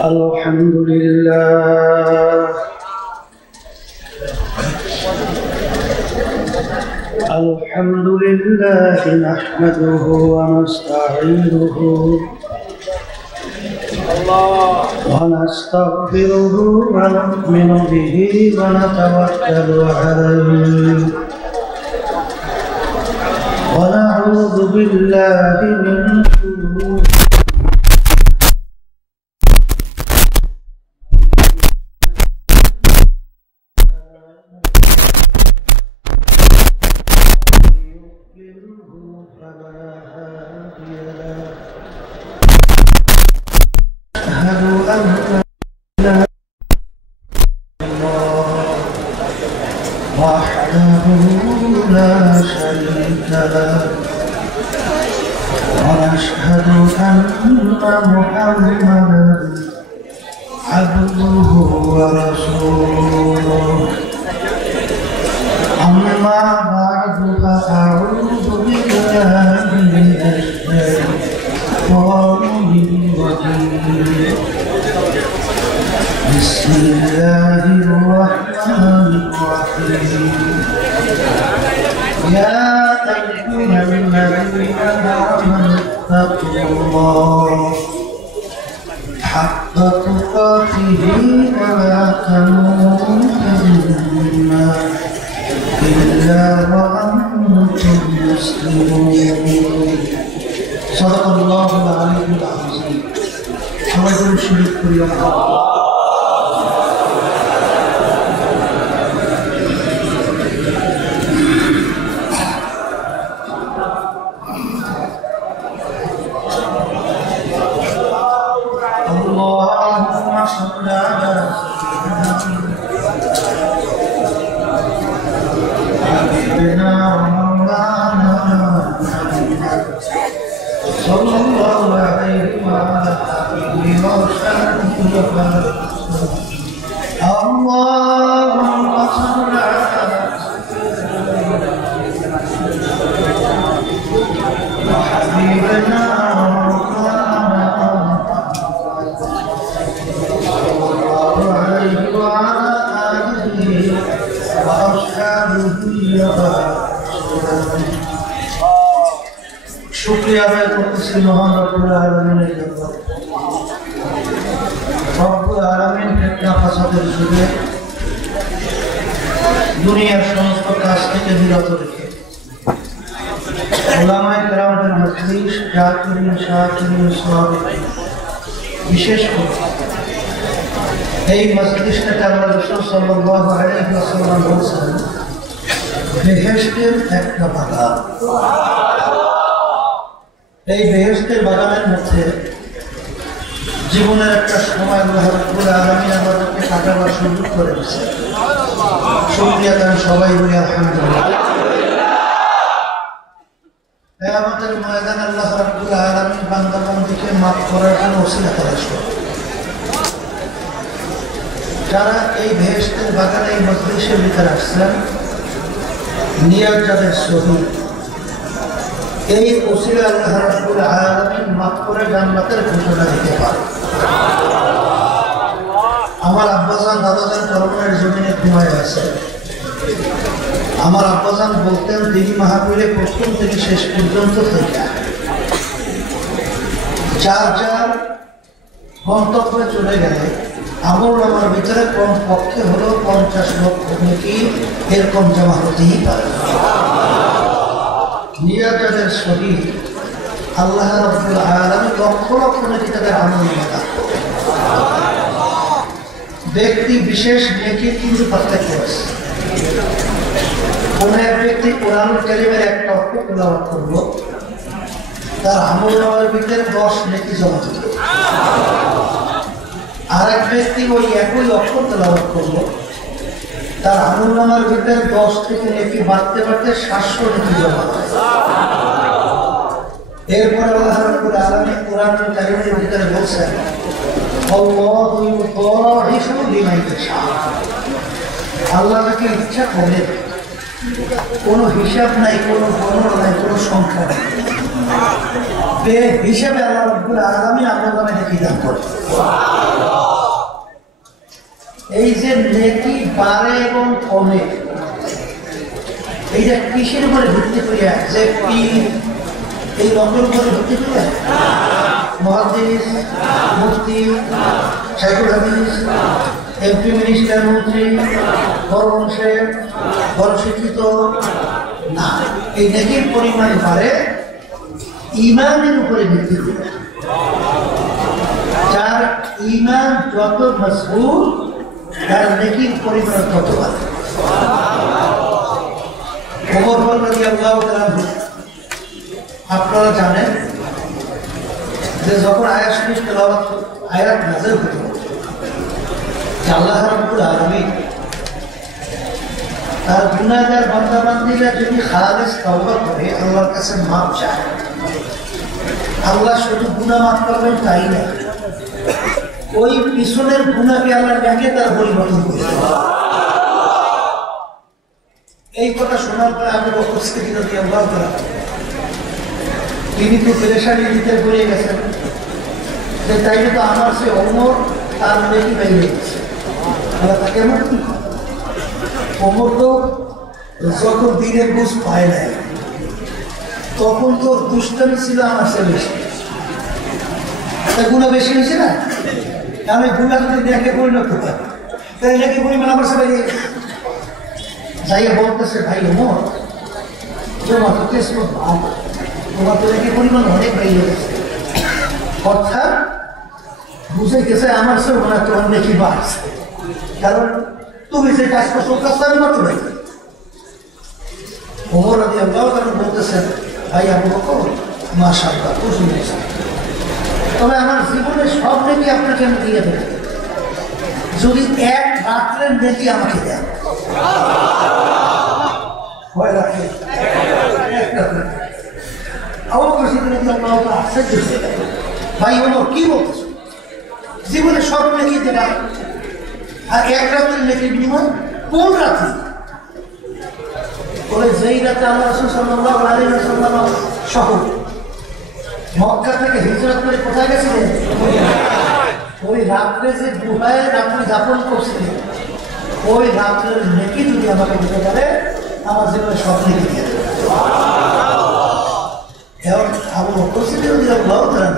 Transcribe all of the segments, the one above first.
الحمد لله الحمد لله نحمده ونستعينه ونستغفره ونؤمن به ونتوكل عليه ونعوذ بالله من شرور وحده لا شريك له ونشهد أن محمدا عبده ورسوله أما بعد فأعوذ بالله من الشيطان الرجيم بسم الله الرحمن الرحيم يا أيها الذين آمنوا اتقوا الله حق تقاته ولا تموتن إلا وأنتم مسلمون صدق الله العلي العظيم حمد شريك الله صلى الله عليه وعلى آله وصحبه وسلم اللهم صل على وحبيبنا শুকরিয়া আদায় করতেছি মহান রব্বুল আলামিনের জন্য। রব্বুল আলামিন ফিতনা ফাসাদের যুগে দুনিয়ার সমস্ত কাজ থেকে বিরত রেখে উলামায়ে কেরামের মজলিস জাকিরিন শাকিরিন সাবিরিন বিশেষ করে এই মজলিসটাকে আল্লাহ রাসূল সাল্লাল্লাহু আলাইহি ওয়াসাল্লাম বলেছেন বেহেশতের একটা বাগান। এই বেহেশতের বাগানের মধ্যে জীবনের একটা সময় আল্লাহ রাব্বুল আলামিন আমাদেরকে কাটাবার সুযোগ করে দিয়েছেন। শুকরিয়া তার সবাই বলি আলহামদুলিল্লাহ। কিয়ামতের ময়দানে আল্লাহ রাব্বুল আলামিন বান্দা-বান্দীকে মাফ করার জন্য ওসিলা তালাশ করেন। যারা এই বেহেশতের বাগানে এই মজলিসের ভিতরে আসছেন নিয়াত যাদের শহীদ এই ওসিলা আল্লাহ রাব্বুল আলামিন মাফ করে জান্নাতের ঘোষণা দিতে পারে। আমার আব্বাজান দাদাজান করোনার জমিনে ঘুমায় আছে। আমার আব্বাজান বলতেন দিনী মাহফিলে প্রথম থেকে শেষ পর্যন্ত থেকে যার যার গন্তব্যে চলে গেলে আমল আমার ভিতরে কম পক্ষে হলো 50 লক্ষ নেকি এরকম জমা হতেই পারে। নিয়াতের শহীদ আল্লাহ রাব্বুল আলামিন লক্ষ লক্ষ নেকি তাদের আমল নামা ব্যক্তি বিশেষ নেকির কিন্তু পার্থক্য আছে। কোন এক ব্যক্তি কোরআনুল কারীমের একটা অক্ষর তেলাওয়াত করলো তার আমল নামার ভিতরে 10 নেকি জমা হবে। আর এক ব্যক্তি ওই একই অক্ষর তেলাওয়াত করলো তার আমল নামার ভিতরে 10 থেকে নেকি বাড়তে বাড়তে 700 নেকি জমা হয়। এরপর আল্লাহ রাব্বুল আলামিন কোরআনুল কারীমের ভিতরে বলছেন আল্লাহু ইউদাইফু লিমান ইয়াশা। আল্লাহ যাকে ইচ্ছা করেন কোনো হিসাব নাই, কোনো গণনা নাই, কোনো সংখ্যা নাই, বে হিসাবে আল্লাহ রাব্বুল আলামিন আপনার নামে নেকি দান করেন। এই যে নেকি বাড়ে এবং কমে, এইটা কিসের উপরে ভিত্তি করিয়া? যে পীর এই রঙের উপরে ভিত্তি করিয়া? মুহাদ্দিস, মুফতি, শাইখুল হাদিস, এমপি, মিনিস্টার, মন্ত্রী, বড় বংশের, বড় শিক্ষিত না। এই নেকির পরিমাণ বাড়ে ইমানের উপরে ভিত্তি করে। যার ইমান যত মজবুত তার নেকির পরিমাণ তত বাড়ে। ওমর রাদিয়াল্লাহু তাআলা আপনারা জানেন যে যখন আয়াত শরীফ তেলাওয়াত আয়াত নাযিল হতো যে আল্লাহ রাব্বুল আলামিন তার গুনাহগার বান্দা-বান্দীরা যদি খালিস তওবা করে আল্লাহর কাছে মাফ চায়, আল্লাহ শুধু গুনাহ মাফ করবেন তাই না, ওই পিছনের গুনাহকে আল্লাহ নেকে তার পরিবর্তন করে দেবেন। এই কথা শোনার পরে আবু বকর সিদ্দিক রাদিয়াল্লাহু তাআলা তিনি তো পেরেশানি দিতে পড়ে গেছেন যে তাইলে তো আমার সে ওমর তার নেকি বাইরে গেছে। আল্লাহ তাকে ওমর তো যখন দিনের বুঝ পায় নাই তখন তো দুষ্টামি ছিল আমার সে বেশি, গুণা বেশি হয়েছে না, আমি গুণা যদি দেখে পরিণত হয় তাই নেকি পরিমাণ আমার সে বাইরে যাইয়া বলতেছে ভাই ওমর তোমার তো টেস্ট ভালো, তোমার তো নেকি পরিমাণ অনেক বাইরে গেছে। অর্থাৎ বুঝে গেছে আমার সে মনে হয় তোমার নেকি বাড়ছে, কারণ তুমি যে কাজ করছো কাজটা আমি করতে পারি। ওমর রাদিয়াল্লাহু তাআলা বলতেছেন ভাই আবু বকর মাশাআল্লাহ খুব সুন্দর, তবে আমার জীবনের সব নেকি আপনাকে আমি দিয়ে দেব যদি এক রাত্রের নেকি আমাকে দেন। ভয় রাখে আবু বকর সিদ্দিক রাদিয়াল্লাহু তাআলা আশ্চর্য হয়ে গেলেন, ভাই ওমর কি বলতেছো, জীবনের সব নেকি দেবা আর এক রাত্রের নেকির বিনিময়? কোন রাত্রি? বলে যেই রাতে আল্লাহ রাসূল সাল্লাল্লাহু আলাইহি ওয়াসাল্লাম সহ মক্কা থেকে হিজরত করে কোথায় গেছিলেন, ওই রাত্রে যে গুহায় রাত্রি যাপন করছিলেন ওই রাত্রের নেকি যদি আমাকে দিতে পারে আমার জীবনে সব নেকি দিয়ে দেবে। এখন আবু বকর সিদ্দিক রাদিয়াল্লাহু তাআলা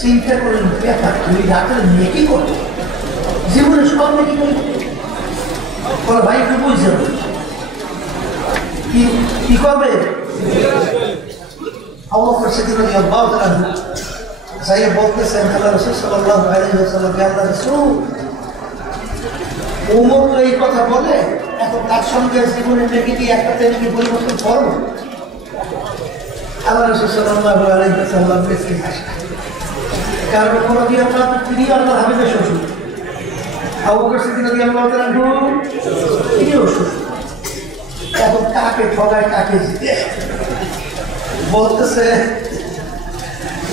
চিন্তা করলেন ব্যাপার তুই রাত্রের নেকি করবে, জীবনে সব নেকি করবে। ভাই একটু বুঝছে কি করবে? আবু বকর সিদ্দিক রাদিয়াল্লাহু তাআলা যাইয়া বলতেছেন আল্লাহ রাসূল সাল্লাল্লাহু আলাইহি ওয়াসাল্লাম আল্লাহ রাসূল ওমর তো এই কথা বলে, এখন তার সঙ্গে জীবনের নেকি কি একটাতে নেকি পরিবর্তন করবো? আল্লাহ রাসূল সাল্লাল্লাহু আলাইহি ওয়াসাল্লাম বেশি হাসেন, কারণ কোনদিন আমরা তো তিনি আল্লাহর হাবিবের শ্বশুর, আবু বকর সিদ্দিক রাদিয়াল্লাহু তাআলা তিনিও শ্বশুর। এখন কাকে ঠগায় কাকে জিতে বলতেছে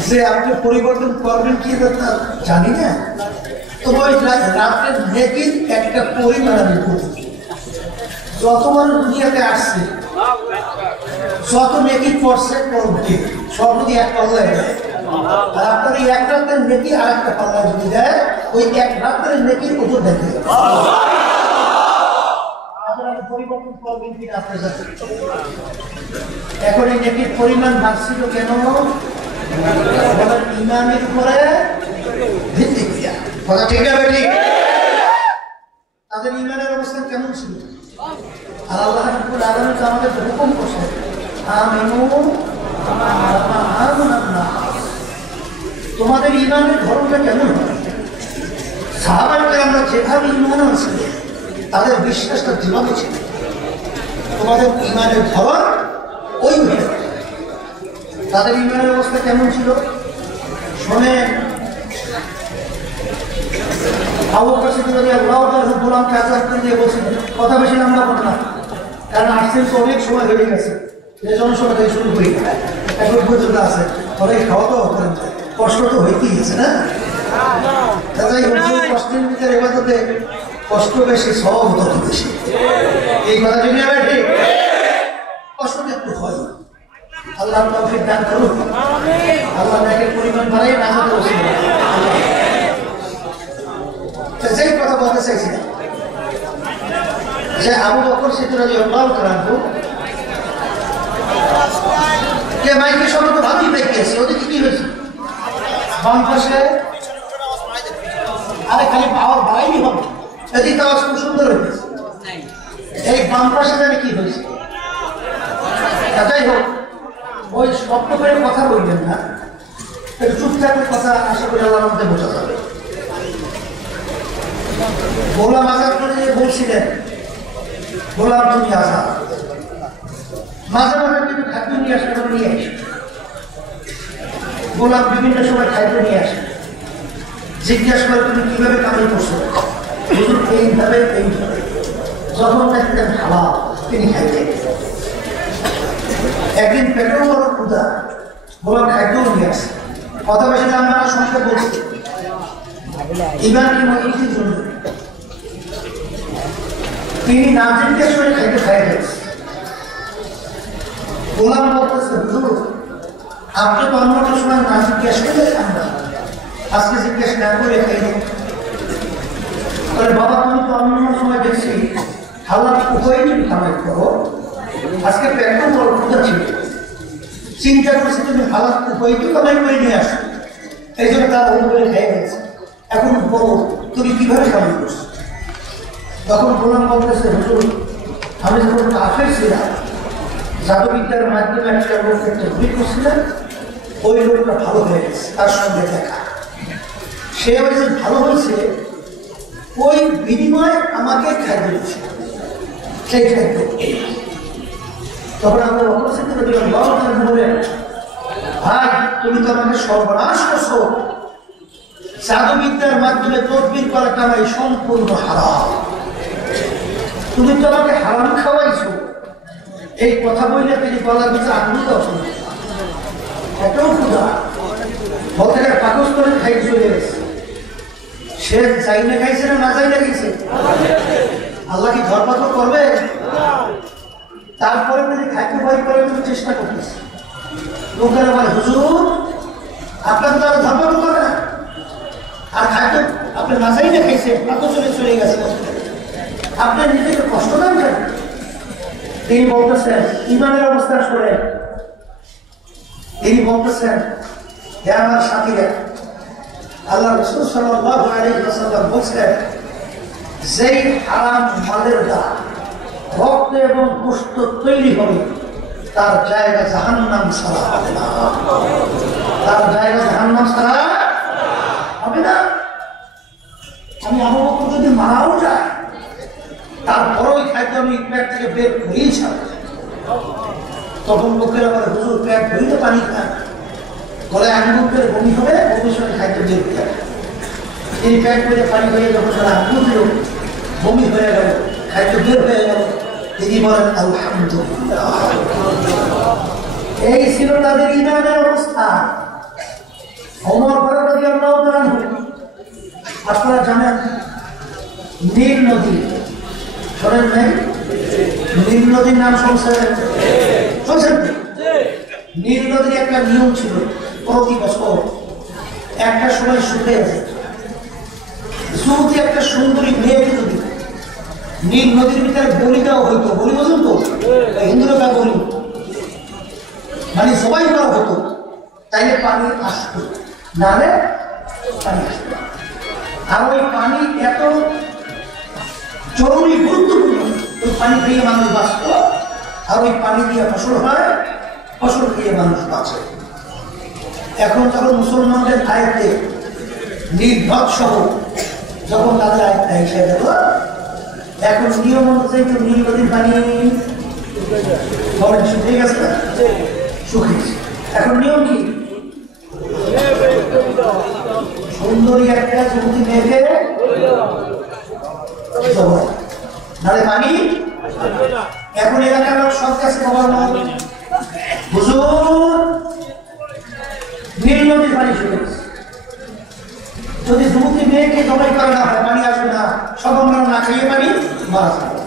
যে আপনি পরিবর্তন করবেন কি জানি না, তো ওই রাতের নেকির একটা পরিমাণ আমি করি, যত মানুষ দুনিয়াতে আসছে যত নেকি পড়ছে করবে সব যদি এক পাল্লায় দেয়, আর আপনার এই এক রাতের নেকি আর একটা পাল্লায় যদি দেয় ওই এক রাতের নেকির ওজন দেখে পরিবর্তন করবেন কিনা আপনার সাথে। এখন এই নেকির পরিমাণ বাড়ছিল কেন? ইমানের উপরে ভিত্তি করিয়া। কথা ঠিক না বেঠিক? তাদের ইমানের অবস্থা কেমন ছিল? আর আল্লাহ রাব্বুল আলামিন আমাদের হুকুম করছেন আমিনু তোমাদের ইমানের ধরনটা কেমন হয়? সাহাবায়ে কেরামরা যেভাবে ইমান আছে তাদের বিশ্বাসটা যেভাবে ছিল তোমাদের ইমানের ধরন ওইভাবে। তাদের ইমানের অবস্থা কেমন ছিল শোনেন। আবু বকর সিদ্দিক রাদিয়াল্লাহু তাআলা গোলামকে আজাদ করে দিয়ে বলছেন কথা বেশি লম্বা করো না, কারণ আসছেন তো অনেক সময় হয়ে গেছে, যে জনসভা থেকে শুরু করি এখন পর্যন্ত আছে, অনেক খাওয়া দাওয়া করেন, কষ্ট তো হইতেই গেছে না। তাই কষ্টের ভিতরে এবাদতে কষ্ট বেশি সব তত বেশি, এই কথা যদি আমরা ঠিক কষ্ট একটু হয়। আল্লাহ তৌফিক দান করুন, আল্লাহ নেকের পরিমাণ বাড়াই না হতে যেই কথা বলতে চাইছি যে আবু বকর সিদ্দিক রাদিয়াল্লাহু তাআলা কে মাইকে শব্দ ভালোই পেয়েছে, ওদিকে কি হয়েছে? বাম পাশে আরে খালি পাওয়ার বাড়াইনি হবে, এদিকে আওয়াজ খুব সুন্দর হয়েছে। এই বাম পাশে জানে কি হয়েছে? যাই হোক, ওই শব্দ করে কথা বলবেন না, একটু চুপচাপের কথা আশা করি আল্লাহর মধ্যে বোঝা যাবে। গোলাম আজাদ করে যে বলছিলেন গোলাম তুমি আজাদ, মাঝে মাঝে কিন্তু খাদ্য নিয়ে আসে, নিয়ে আসে গোলাম বিভিন্ন সময় খাদ্য নিয়ে আসে, জিজ্ঞাসা করে তুমি কিভাবে কামাই করছো, এইভাবে এইভাবে। যখন দেখতেন হালাল তিনি খাইতেন। একদিন পেট্রোল বড় ক্ষুধা, গোলাম খাদ্যও নিয়ে আসে, কথা বেশি আমরা সঙ্গে বলছি ইমানকে মহিলার জন্য তিনি না জিজ্ঞেস করে খাইতে খাই গেছে। গোলাম বলতেছে হুজুর আপনি তো অন্য সময় না জিজ্ঞেস করে আমরা আজকে জিজ্ঞেস না করে খাই। বলে বাবা তুমি তো অন্য সময় দেখছি হালাল উপায় তুমি কামাই করো, আজকে পেট্রোল বড় ক্ষুধা ছিল, চিন্তা করছি তুমি হালাল উপায় তো কামাই করে নিয়ে আসো, এই জন্য তারা অনুযায়ী খাই গেছে। এখন বলো তুমি কিভাবে কামাই করছো? তখন গোলাম বলতেছে হুজুর আমি যখন কাফের ছিলাম, জাদুবিদ্যার মাধ্যমে একটা লোককে তদবির করছিলাম, ওই লোকটা ভালো হয়ে গেছে, তার সঙ্গে দেখা, সে ওই যে ভালো হয়েছে ওই বিনিময়ে আমাকে খাদ্য দিচ্ছে, সেই খাদ্য এই। তখন আমরা অপরিচিত বলে ভাই তুমি তো আমাকে সর্বনাশ করছো, জাদুবিদ্যার মাধ্যমে তদবির করা কামাই সম্পূর্ণ হারাম, তুমি তো আমাকে হারাম খাওয়াইছো। এই কথা বললে তিনি গলার ভিতরে আগুন দর্শন এটাও ক্ষুধা বলতে গেলে পাকস্থলে খাই চলে গেছে। সে চাই না খাইছে না না চাই না খাইছে, আল্লাহ কি ধরপাত করবে? তারপরে তিনি খাইতে বাড়ি করার জন্য চেষ্টা করতেছে। লোকেরা বলে হুজুর আপনার তো আরো ধরপাত করবে না, আর খাদ্য আপনি না চাই না খাইছে, পাকস্থলে চলে গেছে, আপনার নিজেকে কষ্ট দেন কেন? তিনি বলতেছেন ইমানের অবস্থা করে, তিনি বলতেছেন হে আমার সাথীরা, আল্লাহ রাসূল সাল্লাল্লাহু আলাইহি ওয়াসাল্লাম বলেছেন যেই হারাম মালের দ্বারা রক্ত এবং গোশত তৈরি হবে তার জায়গা জাহান্নাম ছাড়া হবে না, তার জায়গা জাহান্নাম ছাড়া হবে না। আমি আবু বকর যদি মারাও যায় তারপরে ওই খাদ্য আমি পেট থেকে বের করেই ছাড়ব। তখন লোকেরা বলে হুজুর পেট ভরিতে পানি খান, গলায় আঙ্গুল করে বমি হবে, বমির সঙ্গে খাদ্য বের হয়ে যাবে। এই পেট ভরে পানি হয়ে যখন তারা আঙ্গুল দিল বমি হয়ে গেল, খাদ্য বের হয়ে গেল, তিনি বলেন আলহামদুলিল্লাহ। এই ছিল তাদের ইমানের অবস্থা। ওমর ফারুক রাদিয়াল্লাহু তাআলা আপনারা জানেন নীল নদী, শোনেন নাই? নীল নদীর নাম শুনছেন? নীল নদীর একটা নিয়ম ছিল, প্রতি বছর একটা সময় শুকিয়ে যায়, যদি একটা সুন্দরী মেয়েকে যদি নীল নদীর ভিতরে বলি দেওয়া হইতো, বলি বলুন তো হিন্দুরা বলি মানে সবাই করা হতো, তাইলে পানি আসতো, নাহলে পানি আসতো। আর ওই পানি এত জরুরি গুরুত্বপূর্ণ, ওই পানি খেয়ে মানুষ বাঁচত, আর ওই পানি দিয়ে ফসল হয়, ফসল খেয়ে মানুষ বাঁচে। এখন যখন মুসলমানদের আয়ত্তে নির্ভর সহ যখন তাদের আয়ত্তে এসে গেল, এখন নিয়ম অনুযায়ী তো নীল নদীর পানি শুকিয়ে গেছে না, শুকিয়েছে। এখন নিয়ম কি? সুন্দরী একটা যুবতী মেয়েকে নাহলে পানি। এখন এলাকার লোক সব কাছে খবর হুজুর নীল নদীর পানি শুকিয়েছে, যদি যুবতী মেয়েকে জবাই করা না হয় পানি আসবে না, সব আমরা না খাইয়ে পানি মারা যাবে।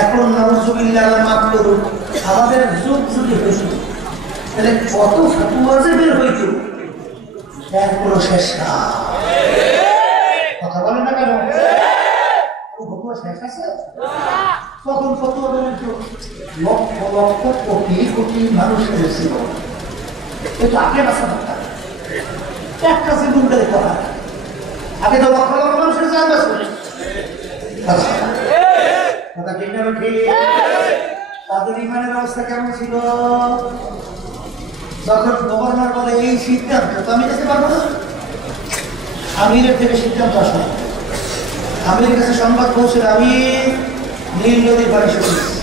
এখন নাউজুবিল্লাহ মাফ করুন, আমাদের যুগ যদি হয়েছিল তাহলে কত ফতোয়া যে বের হইত, কোনো শেষ না। কথা বলেন না কেন? ফতোয়া শেষ আছে? তখন ফতোয়া বলেন তো লক্ষ লক্ষ কোটি কোটি মানুষের ছিল, কিন্তু আগে বাসা দরকার একটা জীবনকারী কথা। আগে তো লক্ষ লক্ষ মানুষের চার বছর কথা ঠিক না ঠিক? তাদের ইমানের অবস্থা কেমন ছিল? যখন গভর্নর বলে এই সিদ্ধান্ত তো আমি যেতে পারবো না, আমিরের থেকে সিদ্ধান্ত আসে, আমির কাছে সংবাদ পৌঁছল আমি নীল নদীর পানি শুকিয়েছি,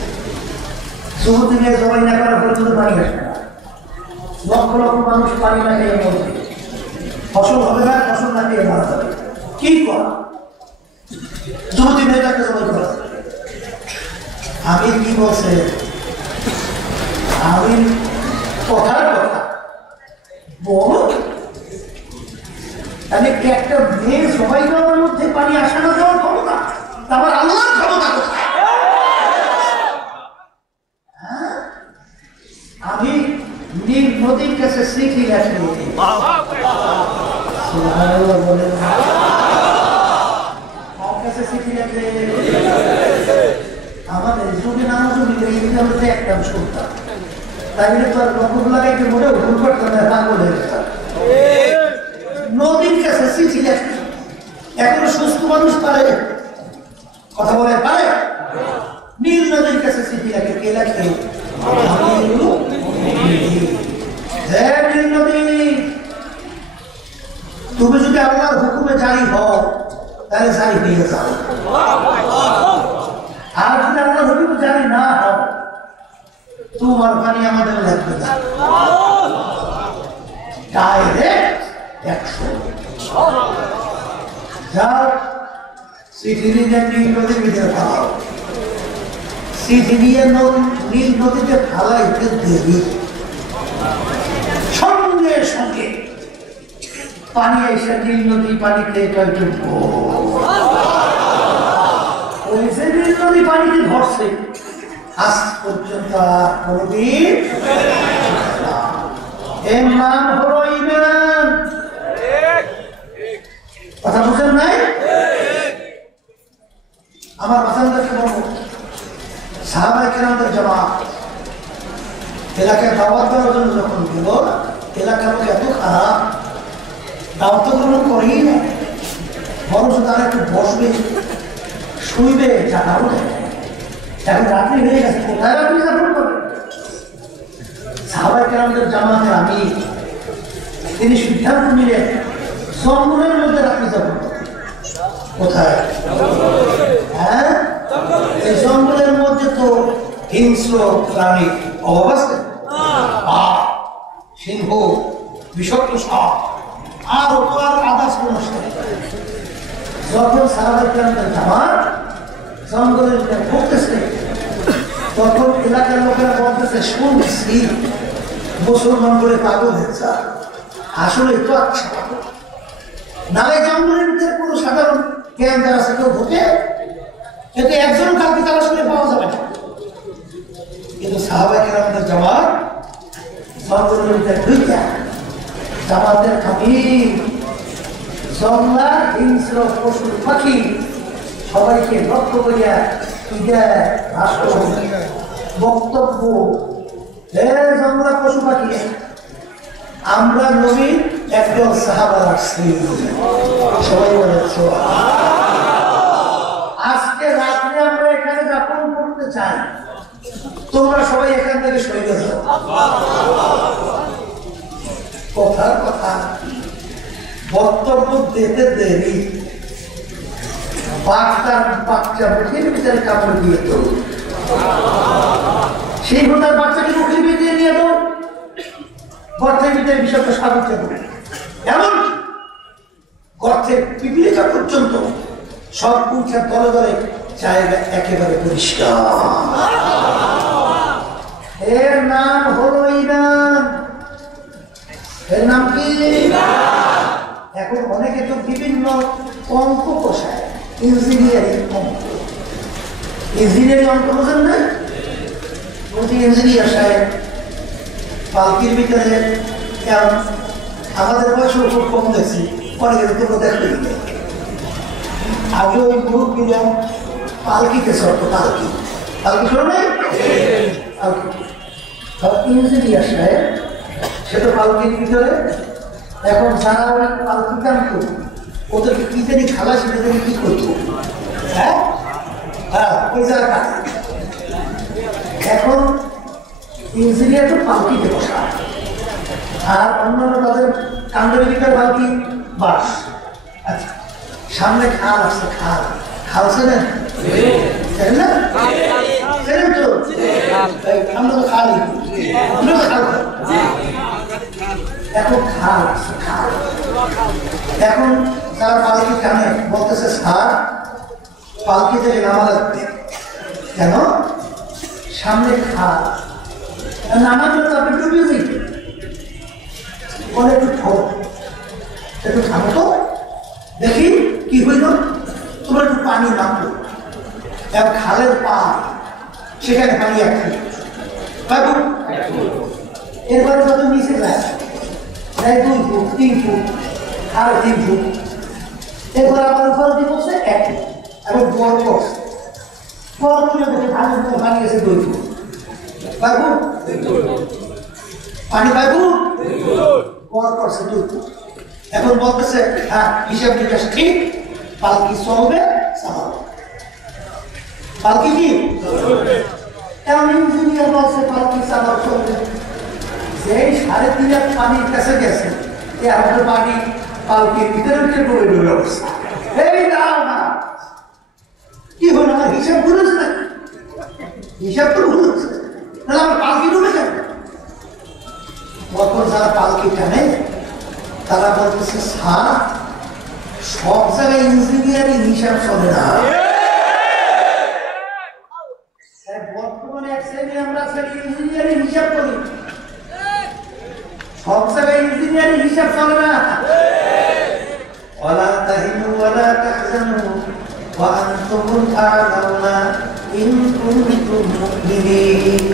সমুদ্রে নিয়ে জবাই না করার পর্যন্ত পানি আসবে না, লক্ষ লক্ষ মানুষ পানি না খেয়ে মরবে, ফসল হবে না, ফসল না খেয়ে মারা যাবে, কি করা? যুবতী মেয়েটাকে জবাই করা। আমির কি বলছে? আমির কথার কথা বলো, তাহলে একটা মেয়ে সবাই গ্রামের মধ্যে পানি আসা না দেওয়ার ক্ষমতা, তারপর আল্লাহর ক্ষমতা কোথায়? আমি নীল নদীর কাছে শিখি গেছি, বলেন কার কাছে শিখি গেছে? আমাদের যদি না যদি একটা শুনতাম, তাহলে তো আর লক্ষ্য লাগাইতে মোটেও ভুল করতাম না, পাগল হয়ে যেতাম। নদীর কাছে চিঠি লেখে, এখনো সুস্থ মানুষ পারে কথা বলে, পারে? নীল নদীর কাছে চিঠি লেখে, কে লেখে? নীল নদী, তুমি যদি আল্লাহর হুকুমে জারি হও তাহলে জারি হয়ে যাও, আর যদি আল্লাহর হুকুমে জারি না হও তোমার পানি আমাদের লাগবে না, ডাইরেক্ট 100 যাও চিঠি নিয়ে নীল নদীর ভিতরে ফালাও, চিঠি নিয়ে নীল নদীতে ফালাইতে দেরি, সঙ্গে সঙ্গে পানি এসে নীল নদী পানি খেয়ে কয়েকজন ওই যে নীল নদী পানিতে ভরছে, আজ পর্যন্ত কোনদিন এর নাম হলো ঈমান। কথা বুঝেন নাই? আমার বাচ্চাদেরকে বলবো, সাহাবায়ে কেরামদের জামাত এলাকায় দাওয়াত দেওয়ার জন্য যখন গেল, এলাকার লোক এত খারাপ, দাওয়াত গ্রহণ করেই না, বরঞ্চ তারা একটু বসবে, শুইবে, জানাও দেয়। এখন রাত্রি হয়ে গেছে, কোথায় রাত্রি যাপন করবে? সাহাবায়ে কেরামদের জামাতে আমি তিনি সিদ্ধান্ত নিলেন জঙ্গলের মধ্যে রাত্রি যাপন করবে। কোথায়? হ্যাঁ, এই জঙ্গলের মধ্যে তো হিংস্র প্রাণী অভাব আছে, সিংহ, বিষাক্ত সাপ, আর তো আর আদার্স কোন। যখন সাহাবায়ে কেরামদের জামাত জঙ্গলের মধ্যে ঘুরতেছে, তখন এলাকার লোকেরা বলতেছে শুনছি মুসলমান করে পাগল হয়েছে, আসলে তো আচ্ছা না, জঙ্গলের ভিতরে কোনো সাধারণ জ্ঞান যারা আছে কেউ ঢুকে, কিন্তু একজন কাউকে তালাশ করে পাওয়া যাবে না। কিন্তু সাহাবায়ে কেরামদের জামাত জঙ্গলের ভিতরে ঢুকে, জামাতের খাতির জঙ্গলা হিংস্র পশু পাখি সবাইকে লক্ষ্য করিয়া বক্তব্য, জঙ্গলা পশু পাখি আমরা নবীর একজন সাহাবা রাখছি, সবাই বলেছ আজকে রাত্রে আমরা এখানে যাপন করতে চাই, তোমরা সবাই এখান থেকে সরে গেছ। কথার কথা বক্তব্য দিতে দেরি, বাচ্চা মুখের ভিতরে কাপড় দিয়ে তো সেই তার বাচ্চাকে মুখের ভিতরে নিয়ে দাও, গর্তের ভিতরে বিষয়টা সাবিত করে, এমন গর্তের পিপিলিকা পর্যন্ত সব উঠে দলে দলে জায়গা একেবারে পরিষ্কার। এর নাম হলো ঈমান। এর নাম কি? এখন অনেকে তো বিভিন্ন অঙ্ক কষায়, ইঞ্জিনিয়ারিং অঙ্ক, ইঞ্জিনিয়ারিং অঙ্ক বোঝেন না? ইঞ্জিনিয়ার সাহেব পালকির ভিতরে আমাদের বয়সেও খুব কম দেখছি, অনেকে তোমরা দেখবে আগে ওই গ্রুপ গেলাম পালকিতে চড়তো, পালকি পালকি শোনো নাই? পালকি ইঞ্জিনিয়ার সাহেব, সে তো পালকির ভিতরে। এখন যারা ওই পালকি টানতো ওদেরকে কি জানি খালাস জানি কি করতো, হ্যাঁ হ্যাঁ ওই যারা কাটে। এখন ইঞ্জিনিয়ার তো পালকিতে বসা, আর অন্যান্য তাদের কান্ডের ভিতরে পালকি বাস। আচ্ছা, সামনে খাল আসছে, খাল খাল চেনেন না? চেনেন তো? আমরা তো খালি খাল। এখন খাল আসছে, খাল। এখন তারা পালকি টানে, বলতেছে স্যার পালকি থেকে নামা লাগবে। কেন? সামনে খাল, নামার জন্য আপনি ডুবে যাইতে বলে একটু ঠোক, একটু থামো তো দেখি কি হইল। তোমার একটু পানি নামলো, এক খালের পা, সেখানে পানি একখানে। এরপরে যত নিচে যায় 2 ফুট 3 ফুট 3.5 ফুট, এরপর আমার উপর দিয়ে বসে 1 ফুট, এবং বড় করছে বড় তুলে দেখে ধানের মতো পানি গেছে 2 ফুট। পাইবো পানি পাইবো, বড় করছে 2 ফুট। এখন বলতেছে হ্যাঁ হিসাব নিকাশ ঠিক, পালকি চলবে, চালাবো। পালকি কি এমন ইঞ্জিনিয়ার বলছে পালকি চালাও, চলবে। যেই 3.5 হাত পানির কাছে গেছে, এই আমাদের পানি পালকির ভিতরে ডুবে ডুবে অবস্থা। এই দাও না, কি হলো? আমার হিসাব ভুলেছে না? হিসাব তো ভুল হচ্ছে, তাহলে আমার পালকি ডুবে যাবে। তখন যারা পালকি টানে তারা বলতেছে স্যার সব জায়গায় ইঞ্জিনিয়ারিং হিসাব চলে না। বর্তমানে এক শ্রেণী আমরা ইঞ্জিনিয়ারিং হিসাব করি, সব জায়গায় ইঞ্জিনিয়ারিং হিসাব চলে না। ওয়ালা তাহিনু ওয়ালা তাহজানু ওয়া আনতুমুল আ'লাউনা ইন কুনতুম মুমিনিন।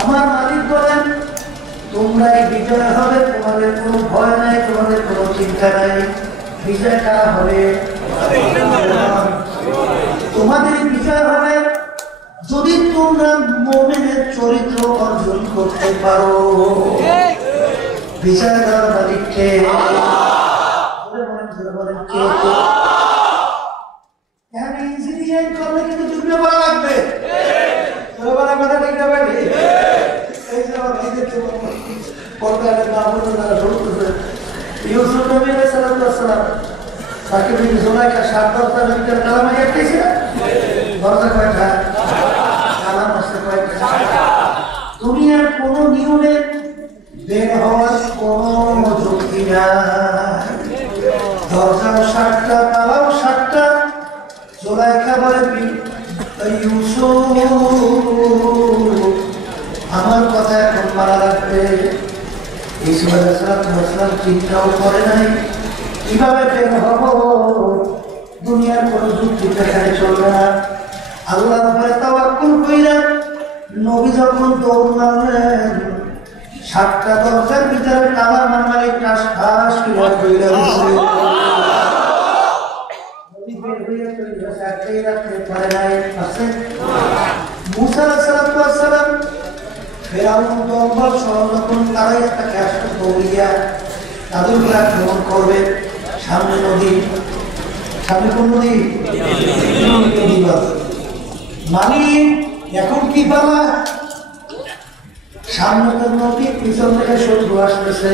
আমার মালিক বলেন তোমরাই বিজয় হবে, তোমাদের কোনো ভয় নাই, তোমাদের কোনো চিন্তা নাই। বিজয় কারা হবে? তোমাদের বিজয় হবে যদি তোমরা মুমিনের চরিত্র অর্জন করতে পারো। বিজয় দেওয়ার মালিক কে? ইঞ্জিনিয়ারিং করলে কিন্তু যুদ্ধ করা লাগবে। কথা ঠিক না ভাই? এই যে আমার নিজেকে পর্দার মাহমুদের দ্বারা শুরু করছে ইউসুফ নবী আলাইহিস সালাম, তাকে যদি জোনাইকা 7-10টা ভিতরে তালা মারিয়ে খাইছে না? দরজা কয়টা? তালা মারছে কয়টা? দুনিয়ার কোন নিয়মে বের হওয়ার কোন যুক্তি নাই। দরজাও 7টা, তালাও 7টা। জোনাইকা বলে ইউসুফ আমার কথা এখন মারা রাখবে। ইউসুফ আলাইহিস সালাম চিন্তাও করে নাই কিভাবে বের হব, দুনিয়ার কোন যুক্তি এখানে চলবে না। আল্লাহর উপরে তাওয়াক্কুল কইরা নবী যখন দৌড় মারলেন, 7টা দরজার ভিতরে তালা মারমারে টাস ঠাস কইরা নবী বের হইয়া চলে গেছে, একটাই রাখতে পারে নাই। আছে মুসা আলাইহিস সালাম ফেরাউন দলবল সরলক্ষণ তারাই তাকে আসতে দৌড়িয়া তাদের উপরে আক্রমণ করবে। সামনে নদী, সামনে কোন নদী? মালিক এখন কি পালা? সামনে তো নদী, পিছন থেকে শত্রু আসতেছে,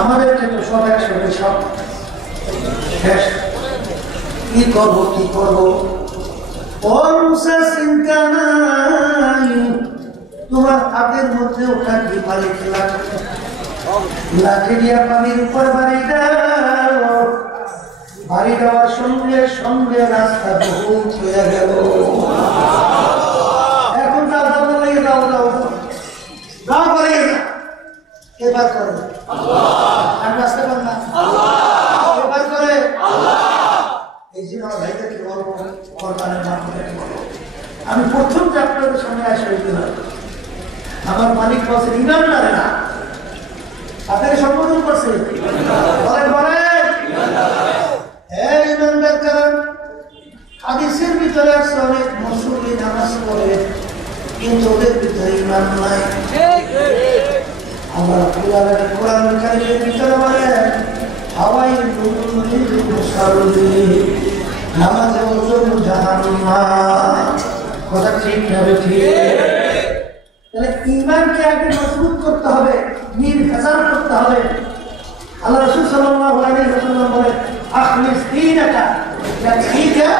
আমাদের তো সব একসাথে সব শেষ। কি করবো কি করবো? ও মুসা চিন্তা নাই, তোমার হাতের মধ্যে ওটা কি পানি খেলা, লাঠি দিয়া পানির উপর বাড়ি দাও। বাড়ি দেওয়ার সঙ্গে সঙ্গে রাস্তা বহুত হয়ে গেল। এখন যাও যাও বলে যাও যাও যাও করে এবার করে আর রাস্তা পান না এবার করে। এই জন্য আমার ভাইদেরকে বলবো কোরবানের মাধ্যমে আমি প্রথম যে আপনাদের সামনে আসে আমার মালিক বলছে ইমানদার না, আপনাকে সম্বোধন করছে বলেন বলেন ইমানদার কারণ হাদিসের কিন্তু ওদের ভিতরে ঈমান নাই। আল্লাহ রাব্বুল আলামিন কোরআন কারীমের ভিতরে বলেন হাওয়াইল লিল মুসাল্লিন, নামাজের জন্য জাহান্নাম। কথা ঠিক না ঠিক? তাহলে ঈমানকে আগে মজবুত করতে হবে, নির্ভেজাল করতে হবে। আল্লাহ রাসূল সাল্লাল্লাহু আলাইহি ওয়াসাল্লাম বলেন আখলিস দীনাকা ইয়াকফিকা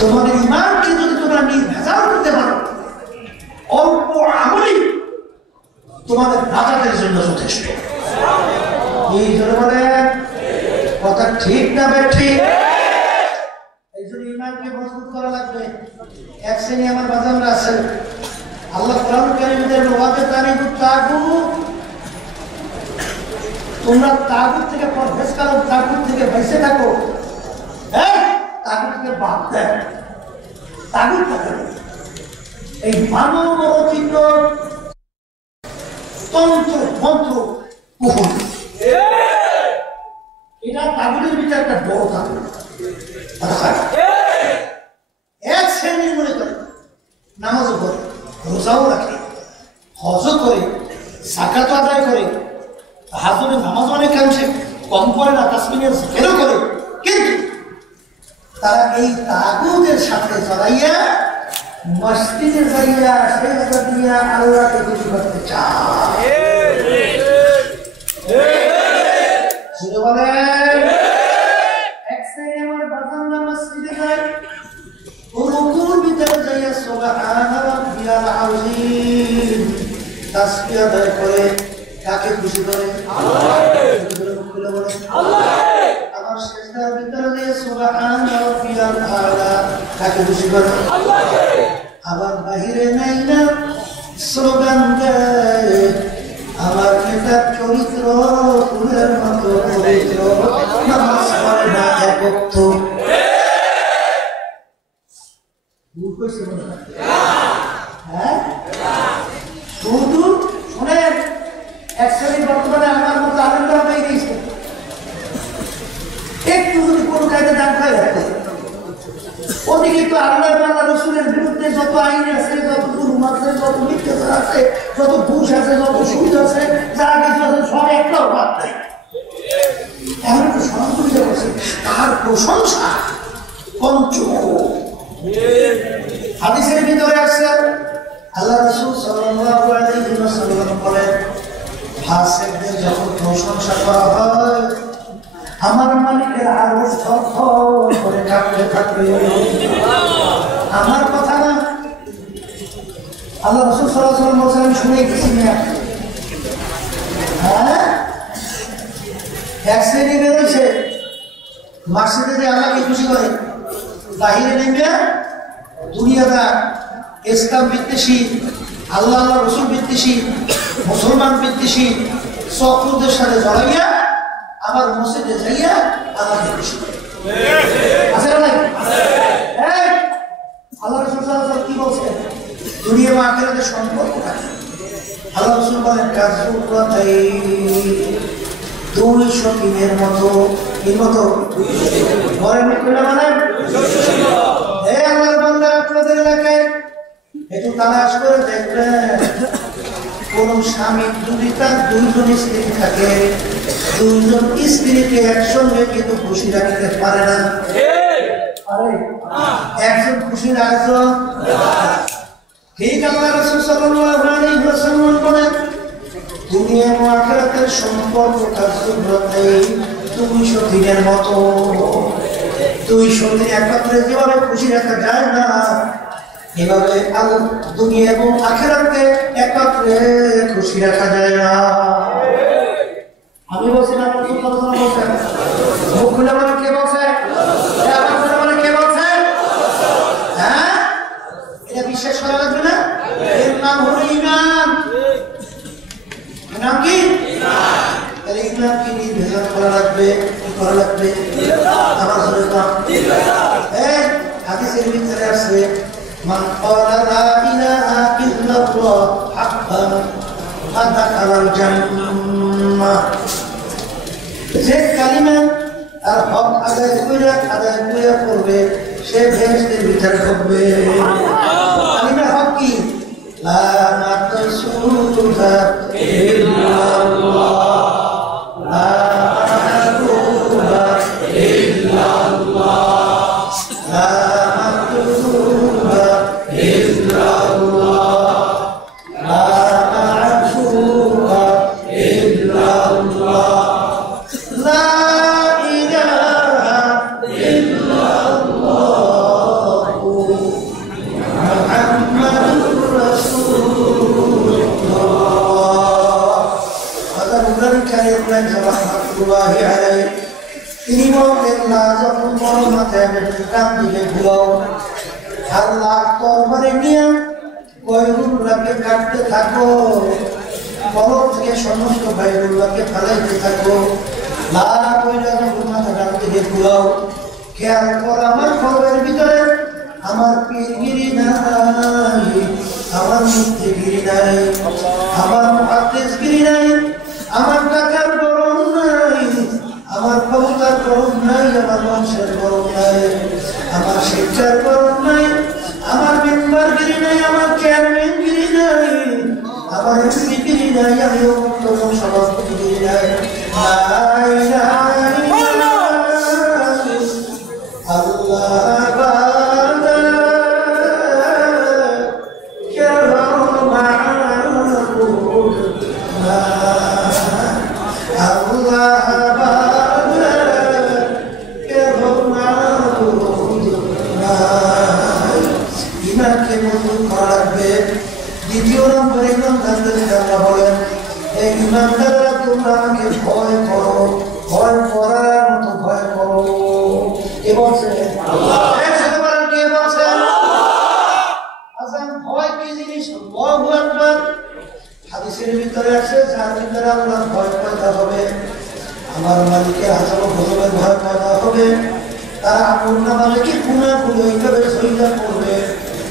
তোমার ঈমানকে যদি তোমরা নির্ভেজাল করতে পারো, অল্প আমলই তোমাদের নাজাতের জন্য যথেষ্ট। এই জন্য বলেন কথা ঠিক না ঠিক? এই জন্য ঈমানকে মজবুত করা লাগবে। এক শ্রেণী আমার বাজানরা আছেন, আল্লাহ কোরআন কারীমের ওয়াদে তানিবু তাগুত, তোমরা তাগুত থেকে পরহেজ করো, তাগুত থেকে বেঁচে থাকো। তাগুত থেকে বাদ দেন। তাগুত এই মানব রচিত তন্ত্র মন্ত্র কুফর, এটা তাগুতের ভিতরে একটা বড় তাগুত। এক শ্রেণীর মনে করে নামাজও করে, রোজাও রাখে, হজও করে, যাকাত আদায় করে, হাজুরে নামাজ অনেকাংশে কম করে না, তাসবিহের জিকিরও করে, কিন্তু তারা এই তাগুতের সাথে জড়াইয়া মসজিদে যাইয়া সেজদা দিয়া আল্লাহকে খুশি করতে চায়। বলেন এক শ্রেণী আমার বাজানরা মসজিদে যায়, রুকুর ভিতরে যাইয়া সুবহান রাব্বিয়াল আযীম তাসবিহ আদায় করে, কাকে খুশি করে? আল্লাহ। আমার সেজদার ভিতরে যাইয়া সুবহান রাব্বিয়াল আ'লা, কাকে খুশি করে? আল্লাহ। আবার বাহিরে নাই না স্লোগান দেয় আমার নেতা চরিত্র ফুলের মতো পবিত্র, নামাজ পড়ে না এক ওয়াক্ত। শুধু শোনেন, এক শ্রেণীর বর্তমানে আমার মতো আনন্দ হয়ে গেছে, একটু যদি কোনো কাজে দান খায় রাখে, ওদিকে তো আল্লাহ আল্লাহ রসুলের বিরুদ্ধে যত আইন আছে, যত জুলুম আছে, যত মিথ্যাচার আছে, যত ঘুষ আছে, যত সুদ আছে, যা কিছু আছে সব একটাও বাদ নাই। এখন একটু সহযোগিতা করছে, তার প্রশংসা পঞ্চমুখ। হাদিসের ভিতরে আসছে আল্লাহ রাসূল সাল্লাল্লাহু আলাইহি ওয়াসাল্লাম বলেন ফাসিকদের যখন প্রশংসা করা হয় আমার মালিকের আরশ থরথর করে কাঁপতে থাকে। আমার কথা না, আল্লাহ রাসূল সাল্লাল্লাহু আলাইহি ওয়াসাল্লাম বলেন শুনে গেছি না। হ্যাঁ, এক শ্রেণী বেরোছে মসজিদে যে আল্লাহকে খুশি করে, বাহিরে নেমে দুনিয়াদার ইসলাম বিদ্বেষী, আল্লাহ আল্লাহ রসুল বিদ্বেষী, মুসলমান বিদ্বেষী চক্রদের সাথে জড়াইয়া আমার মসজিদে যাইয়া আমাকে খুশি করে। আছে না নাই? আল্লাহ রাসূল সাল্লাল্লাহু আলাইহি ওয়াসাল্লাম কি বলছেন? দুনিয়া ও আখিরাতের সম্পর্ক থাকে। আল্লাহ রাসূল বলেন কাজুরাতাই, দুই সতীনের মতো। এর মতো ঘরের মিটকুলা বলেন, হে আল্লাহর বান্দা, আপনাদের এলাকায় একটু তালাশ করে দেখবেন কোন স্বামী যদি তার দুইজন স্ত্রী থাকে, দুইজন স্ত্রীকে একসঙ্গে কিন্তু খুশি রাখতে পারে না। একজন খুশি রাখজন ঠিক। আল্লাহ রাসূল সাল্লাল্লাহু আলাইহি ওয়াসাল্লাম বলেন দুনিয়া ও আখিরাতের সম্পর্ক কাজুরাতাই, দুই সতীনের মতো। দুই সতী একত্রে যেভাবে খুশি রাখা যায় না, এভাবে দুনিয়া এবং আখিরাতকে একত্রে খুশি রাখা যায় না। আমি বলছি না, রাসূল সাল্লাল্লাহু আলাইহি ওয়াসাল্লাম বলছেন। মুখ খুলে বলে কে বলছে? আবার খুলে বলে কে বলছে? হ্যাঁ, এটা বিশ্বাস করা লাগবে না? এর নাম হলো ঈমান। নাম কি? ঈমান। তাহলে ঈমানকে নির্ভেজাল করা লাগবে। কি করা লাগবে? আমার জন্য নাম ঈমান। হাদিসের ভিতরে আছে মান ক্বালা লা ইলাহা ইল্লাল্লাহ হাক্কান ফাদাখালাল জান্নাহ, যে কালিমা আর হক আদায় কইরা পড়বে সে বেহেশতের ভিতরে ঢুকবে। কালিমা হক কি? লা মাকসুদা ইল্লাল্লাহ, লা মাহবুবা ইল্লাল্লাহ, লা মাকসুদা ইল্লাল্লাহ, লা মাহবুবা ইল্লাল্লাহ, লা ইলাহা ইল্লাল্লাহ, মুহাম্মাদুর রাসূলুল্লাহ। হযরত ইব্রাহিম খালিলুল্লাহ রাহমাতুল্লাহি আলাইহি তিনি বলেন, না যখন বড় মাথায় ডান দিকে ঘুরাও, আল্লাহ তরবারি নিয়ে বাইরুল্লাহকে কাটতে থাকো, কবর থেকে সমস্ত বাইরুল্লাহকে ফেলাইতে থাকো। লাল কইরা যখন মাথা ডান দিকে ঘুরাও, খেয়াল কর আমার কবরের ভিতরে আমার পীরগিরি নাই, আমার মুক্তিগিরি নাই, আমার মুহাদ্দিসগিরি নাই, আমার টাকার গরম নাই, আমার ক্ষমতার গরম নাই, আমার বংশের গরম নাই, আমার শিক্ষার গরম নাই, আমার মেম্বারগিরি নাই, আমার চেয়ারম্যানগিরি নাই, আমার এমপিগিরি নাই, আমি অমুক্ত সভাপতিগিরি নাই। আল্লাহ বাদা কেউ মাবুদ নাই, আল্লাহ বাদা কেউ মাবুদ নাই। ইমানকে মজবুত করা লাগবে। দ্বিতীয় নম্বরে ইমানদারদের কথা বলেন, এই ইমানদাররা তোমরা আমাকে ভয় করো, ভয় করার মতো ভয় করো। কে বলছেন? আল্লাহ। একসাথে বলেন, কে বলছেন? আচ্ছা, ভয় কি জিনিস? আল্লাহু আকবার। হাদিসের ভিতরে আছে, যার ভিতরে আল্লাহর ভয় পয়দা হবে, আমার মালিকের আযাব গজবের ভয় পয়দা হবে, তারা আমলনামাকে কি গুনাহগুলো এইভাবে সইজা করবে,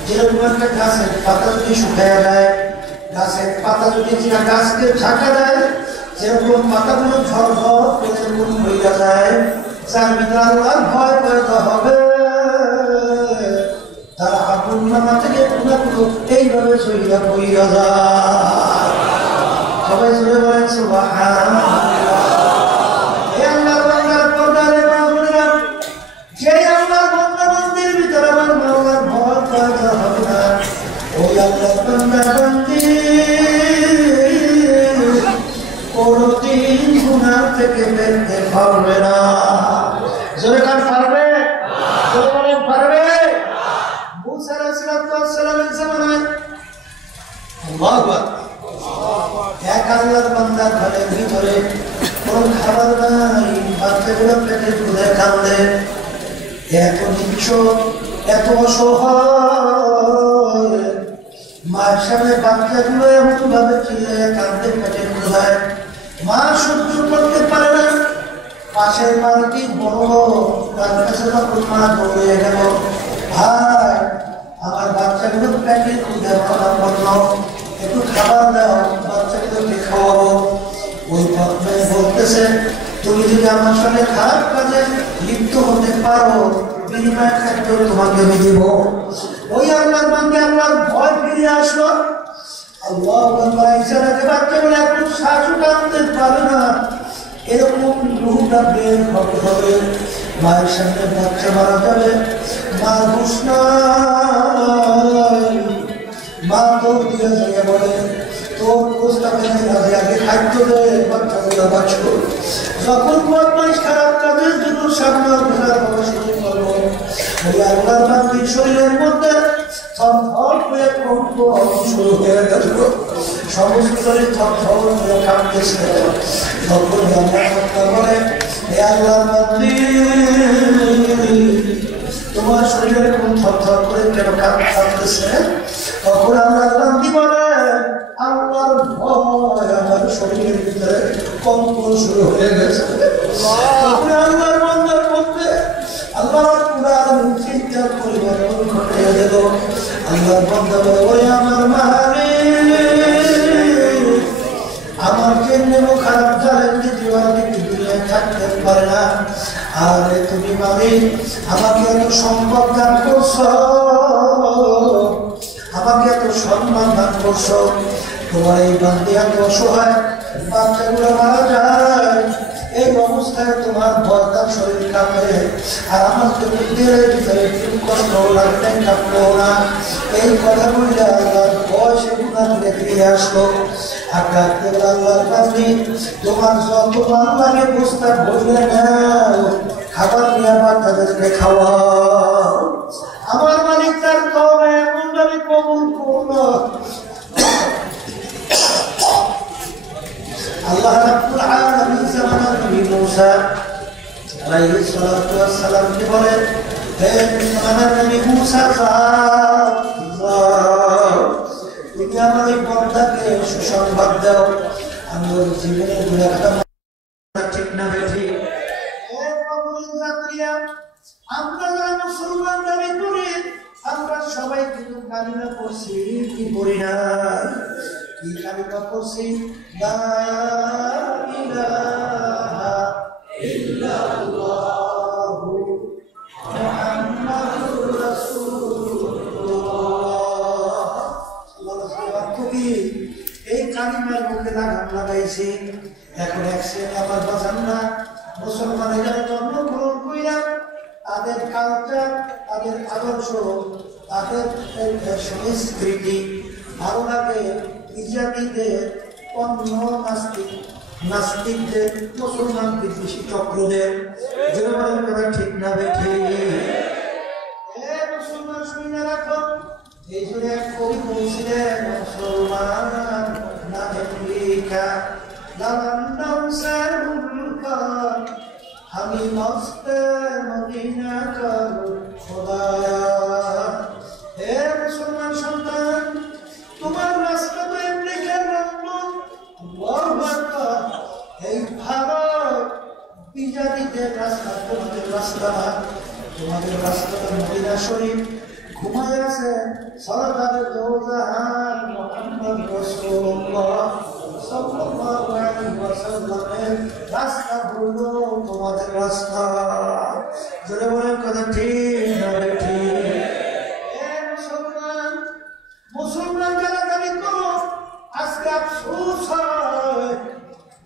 যেরকম একটা গাছের পাতা যদি শুকায় যায়, গাছের পাতা যদি গাছকে ঢাকা দেয়, যেরকম পাতাগুলো ঝরঝর করে যেরকম হইয়া যায়, যার ভিতরে আল্লাহর ভয় পয়দা হবে, তারা আমলনামা থেকে গুনাহগুলো এইভাবে সইজা হইয়া যায়। সবাই জোরে বলেন সুবহানাল্লাহ। এই আল্লাহর বান্দার পর্দারে মাওলানা, যে আল্লাহর বান্দা বান্দির ভিতরে আমার মাওলার ভয় পয়দা হবে না, ওই আল্লাহর বান্দা বান্দি কোনদিন গুনাহ থেকে বেরোতে পারবে না। জোরে কান পারবে? জোরে বলেন পারবে? মুসা আলাইহিস সালামের জামানায় আল্লাহু আকবার, এক আল্লাহর বান্দার ঘরের ভিতরে কোন খাবার নাই, বাচ্চাগুলো পেটে তুলে কান্দে, এত নিচ্ছ, এত অসহায়, মায়ের সামনে বাচ্চাগুলো এমন ভাবে চিল্লায় কান্দে, পেটে তুলায়, মা সহ্য করতে পারে না। পাশের বাড়িটি বড়, তার কাছে যখন মা দৌড়ে গেল, ভাই আমার বাচ্চাগুলো পেটে তুলে বললো, একটু খাবার দাও, বাচ্চাগুলোকে খাওয়াবো। ওই মেয়ে বলতেছে, তুমি যদি আমার সঙ্গে খারাপ কাজে লিপ্ত হতে পারো, বিনিময় খাদ্য তোমাকে আমি দিব। ওই আল্লাহর বান্দা আল্লাহর ভয় ফিরে আসলো। আল্লাহ ইশারাতে বাচ্চাগুলো একটু শ্বাসও টানতে পারে না, এরকম রুহটা বের হবে। মায়ের সামনে বাচ্চা মারা যাবে, মা ঘুষ নাই, মা দৌড় দিয়ে যাইয়া বলে, তোর প্রস্তাবে আগে খাদ্য দেয়, বাচ্চাগুলো বাঁচো। যখন বদমাইশ খারাপ কাজের জন্য সামনে ঘোরার কথা শুরু করবো, ওই আল্লাহর বান্দির শরীরের মধ্যে থরথর হয়ে কম্প শুরু হয়ে গেল, সমস্ত শরীর থরথর হয়ে কাঁপতেছে। তখন আল্লাহ বলে, হে আল্লাহর বান্দি, তোমার শরীরে কোন থরথর করে কেন কাঁপতেছে? তখন আল্লাহর বান্দি বলে, আল্লাহর ভয় আমার শরীরের ভিতরে কম্পন শুরু হয়ে গেছে। তখন আল্লাহর বান্দার মধ্যে আল্লাহর কুরআন চিন্তা পরিবর্তন ঘটিয়ে দিল। আল্লাহর বান্দা বলে, ওরে আমার মালিক, আমার জন্য খারাপ জানেন যে জীবনে দুনিয়ায় থাকতে পারে না, আরে তুমি মালিক আমাকে এত সম্পদ দান করছো, আমাকে এত সম্মান দান করছো, তোমার এই বান্দি এত অসহায়, বাচ্চাগুলো মারা যায়, এই অবস্থায় তোমার ভয়তার শরীর কাঁপে, আর আমার তো বুদ্ধির ভিতরে একটু কষ্ট লাগবে, কাঁপলো না। এই কথা বললে আল্লাহর ভয় সে গুণা থেকে ফিরে আসলো। আর ডাকতে আল্লাহর বান্দি তোমার যত মান লাগে প্রস্তাব বললে নাও, খাবার নিয়ে আবার তাদেরকে খাওয়াও। আমার মালিক তার তওবা এমন ভাবে কবুল করলো, আল্লাহ রাব্বুল আলামিন জামানার নবী মুসা আলাইহিস সালাতু ওয়াস সালাম কে বলেন, হে আমার নবী মুসা তুমি আমার এই বান্দাকে সুসংবাদ দাও, আমি ওর জীবনে দুঃখটা ঠিক না বেঠি। হে কবুল জাকরিয়া, আমরা যারা মুসলমান দাবি করি আমরা সবাই কিন্তু কালিমা পড়ছি কি পড়ি না? কি কালিমা পড়ছি? লা ইলাহা ইল্লাল্লাহু মুহাম্মাদুর রাসূলুল্লাহ। কবি এই কালিমার মুখে লাগাম লাগাইছি। এখন এক শ্রেণী আমার বাজান না মুসলমান এখানে জন্মগ্রহণ কইরা তাদের কালচার, তাদের আদর্শ, তাদের সংস্কৃতি ভালো লাগে ইজাতিদের, অন্য নাস্তিকদের, মুসলমান বিদ্বেষী চক্রদের, যেটা বলেন কথা ঠিক না বেঠে? মুসলমান শুনে রাখো, এই জন্য এক কবি বলছিলেন, মুসলমান না আমেরিকা লালান্দাম সারুলকা আমি মস্তে মদিনা করো খোদায়া। হে মুসলমান সন্তান, তোমার রাস্তা তো আমেরিকার লন্ডন, এই ভারত বিজাতিদের রাস্তা তোমাদের রাস্তা না, তোমাদের রাস্তা তো মদিনা শরীফ। ঘুমায় আছে সরদারে দৌজাহান মুহাম্মদ রাসূলুল্লাহ সাল্লাল্লাহু আলাইহি ওয়াসাল্লামের রাস্তা হলো তোমাদের রাস্তা। জোরে বলেন কথা ঠিক না ঠিক? মুসলমান, মুসলমান যারা দাবি করো আজকে আফসোস হয়,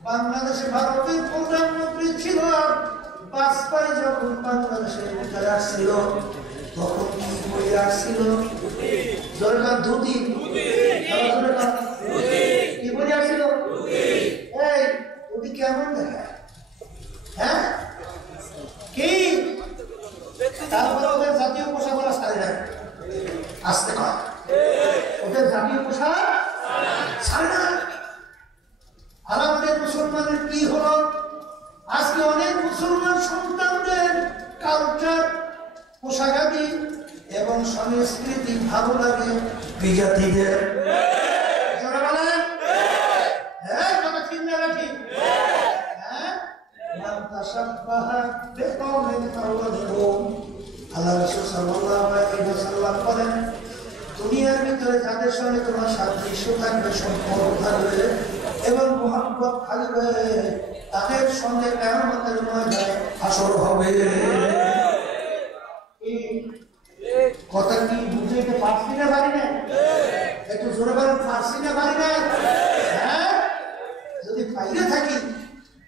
বাংলাদেশে ভারতের প্রধানমন্ত্রী ছিল বাজপেয়ী, যখন বাংলাদেশের ভিতরে আসছিল তখন কি করে আসছিল? দরকার ধুতি, কি করে আসছিল? এই ধুতি কেমন দেখায়? হ্যাঁ কি? তারপরে ওদের জাতীয় পোশাক ওরা ছাড়ে না, আসতে হয় ওদের জাতীয় পোশাক ছাড়ে না। আর আমাদের মুসলমানের কি হলো? আজকে অনেক মুসলমান সন্তানদের কালচার, পোশাকাদি এবং সংস্কৃতি ভালো লাগে বিজাতিদের। দুনিয়ার ভিতরে যাদের সঙ্গে তোমার সাদৃশ্য থাকবে, সম্পর্ক থাকবে এবং মুহাব্বত থাকবে, তাদের সঙ্গে কিয়ামতের ময়দানে হাসর হবে। কথা কি বুঝাইতে পারছি না? পারি না? একটু জোরে বলেন, পারছি না? পারি না? হ্যাঁ, যদি বাইরে থাকি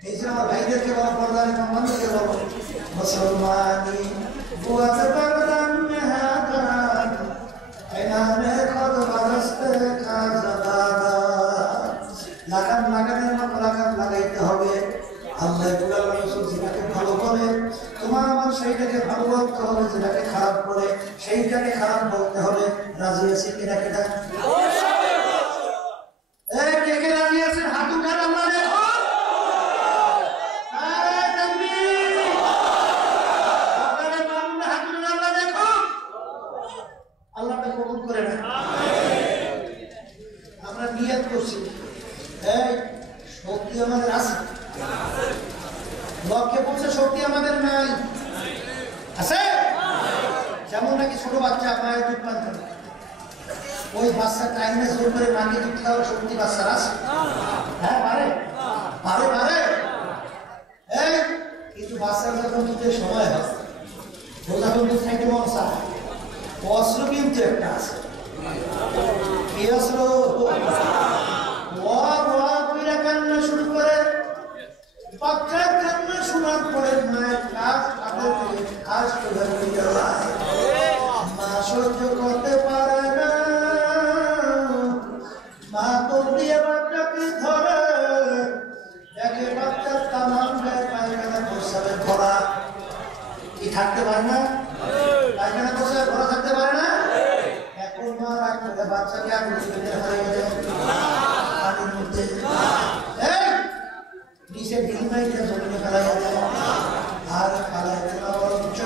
এই যে আমার ভাইদেরকে বলো, পর্দারে সম্বন্ধকে বলো, মুসলমানি বুয়াতে পারলাম মেহাদান এনামে কত বারস্তে কাজদাদা। লাগাম লাগানোর মতো লাগাম লাগাইতে হবে। আল্লাহ যেটাকে ভালো করে তোমার আমার সেইটাকে ভালো বলতে হবে, যেটাকে খারাপ করে সেইটাকে খারাপ বলতে হবে। রাজি আছে কিনা? কেটা কে কে রাজি আছেন? হাত উঠান, আল্লাহ দেখো। আল্লাহটা কবুল করে না। আমরা নিয়ত করছি, এই শক্তি আমাদের আছে, লক্ষ্যে পৌঁছে শক্তি আমাদের নাই, আছে? যেমন নাকি ছোট বাচ্চা মায়ের দুধ পান করে, ওই বাচ্চা টাইমে জোর করে মাকে দুধ খাওয়ার শক্তি বাচ্চার আছে? হ্যাঁ পারে, পারে পারে। এই কিন্তু বাচ্চার যখন দুধের অস্ত্র কিন্তু একটা আছে। কি অস্ত্র? কান্না শুরু করে, বাচ্চার কান্না শোনার পরে মায়ের কাজ তাদের থেকে কাজ করে মা সহ্য করতে পারে না, মা তোর দিয়ে বাচ্চাকে ধরে, দেখে বাচ্চার তামাম গায়ে পায়খানা প্রস্রাবে ভরা। কি থাকতে পারে না? পায়খানা প্রস্রাবে ভরা থাকতে পারে না। এখন মা রাগ করে বাচ্চাকে আগে হারিয়ে দেয় পানির মধ্যে, নিচে ঢিল মাইতে জমিনে ফেলাইয়া দেয়। আর ফেলাইতে না বরঞ্চ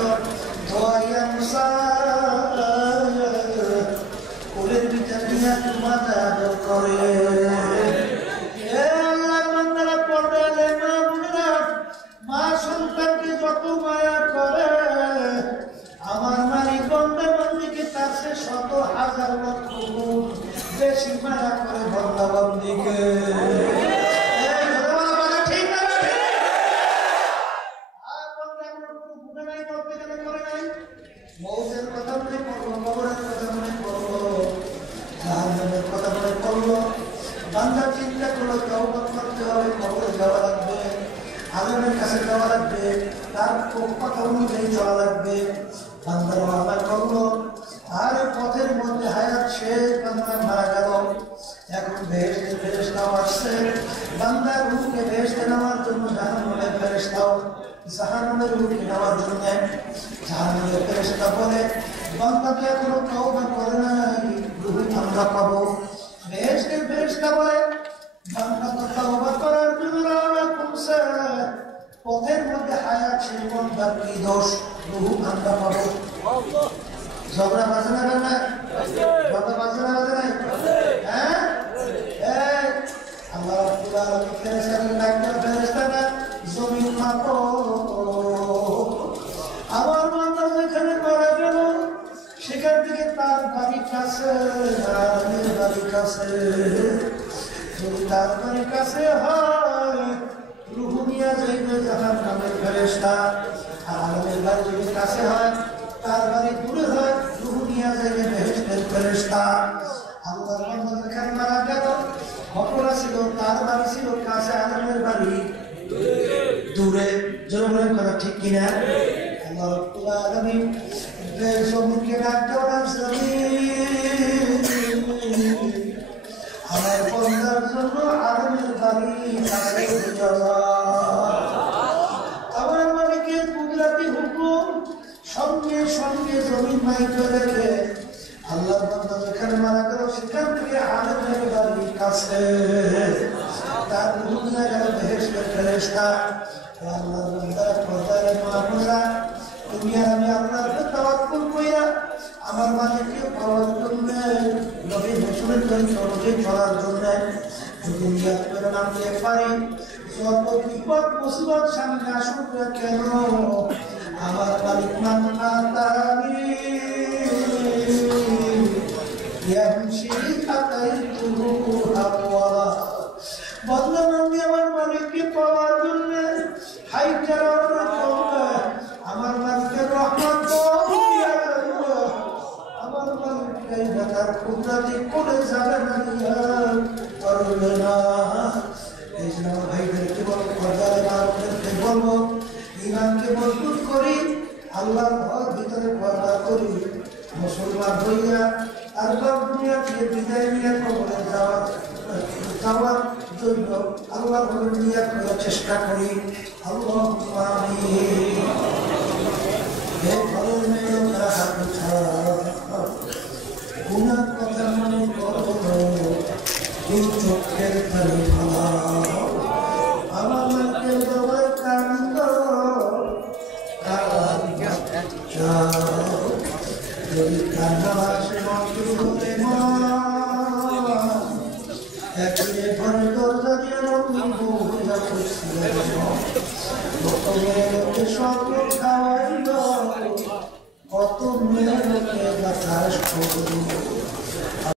ধোয়াইয়া মুসা কোলের ভিতর নিয়ে মাথা আদর করে। মা সন্তানকে যত মায়া করে, আমার মালিক বন্দা বন্দিকে তার সে 100,000 লক্ষ গুণ বেশি মায়া করে বন্দা বন্দিকে। মৌতের কথা মনে করলো, কবরের কথা মনে করলো, জাহান্নামের কথা মনে করলো। বান্দা চিন্তা করলো তওবা করতে হবে, কবরে যাওয়া লাগবে, আল্লাহর কাছে যাওয়া লাগবে, তার কথা অনুযায়ী চলা লাগবে। বান্দার আমল করলো, আর পথের মধ্যে হায়াত শেষ, বান্দা মারা গেল। এখন বেহেশতে ফেরেশতাও আসছে, বান্দার রূহকে বেহেশতে নেওয়ার জন্য জাহান্নামের ফেরেশতাও জাহান্নামের রূহকে নেওয়ার জন্য জাহান্নামের ফেরেশতা বলে, বান্দাকে এখনো তওবা করে নাই, রূহ আমরা পাবো। বেহেশতের ফেরেশতা বলে, বান্দা তো তওবা করার জন্য রওনা করছে, পথের মধ্যে হায়াত শেষ, বান্দার কি দোষ, রূহ আমরা পাবো। ঝগড়া বাজে না না? ঝগড়া বাজে না বাজে নাই? হ্যাঁ, আল্লাহ রাব্বুল আলামিন ফেরেশতাকে ডাকলেন, ফেরেশতারা জমিন মাপো, আমার বান্দা যেখানে মারা গেল সেখান থেকে তার বাড়ির কাছে, আরামের বাড়ির কাছে, যদি তার বাড়ির কাছে হয় রূহ নিয়ে যাইবে জাহান্নামের ফেরেশতা, আর আরামের বাড়ি যদি কাছে হয়, তার বাড়ি দূরে হয়, রূহ নিয়ে যাইবে বেহেশতের ফেরেশতা। আল্লাহর বান্দা যেখানে মারা গেল, ঘটনা ছিল তার বাড়ি ছিল কাছে, আরামের বাড়ি দূরে। জরুরি কথা ঠিক কিনা? আল্লাহ রাব্বুল আলামিন জমিনকে ডাক দেওয়ার জমিন, আমার বান্দার জন্য আরামের বাড়ি কাছে যাওয়া। আমার মালিকের কুদরতি হুকুম, সঙ্গে সঙ্গে জমিন মাইকে রেখে আল্লাহর বান্দা যেখানে মারা গেল সেখান থেকে আরামের বাড়ি কাছে, তার রূহ নিয়ে গেল বেহেশতের ফেরেশতা। আল্লাহর বান্দা পর্দায় মাহফুজা, তুমি আর আমি আল্লাহকে তাওয়াক্কুল কইরা আমার মালিককে পাওয়ার জন্য, নবী রাসূলের অনুযায়ী চলার জন্য যদি নিয়ত করে নামতে পারি, যত বিপদ মুসিবত সামনে আসুক না কেন, আমার মালিক মান আতানি ইয়ামশি আতাইতুহু আওয়ালা। বান্দা বান্দি আমার মালিককে পাওয়ার জন্য হাইটা রওনা করবে, আমার মালিকের রহমত দিয়া যাইবে, আমার মালিককে তার কুদরতি করে যাবে না, করবে না। এই জন্য আমার ভাইদেরকে বলবো, পর্দায় মাহফিলকে বলবো, ঈমানকে মজবুত করি, আল্লাহর ভয় ভিতরে পর্দা করি, মুসলমান হইয়া তারপর দুনিয়া থেকে বিদায় নিয়ে কবরে যাওয়ার জন্য আল্লাহর ভয়ে নিয়ত করার চেষ্টা করি। আল্লাহুম্মা আমিন। হে ঘরের মেয়েরা হাত উঠাও, গুনাহ কথা মনে করো, দুই চোখের পানি ফেলাও, আমার মাকে দরবারে কান্দো, যদি কান্না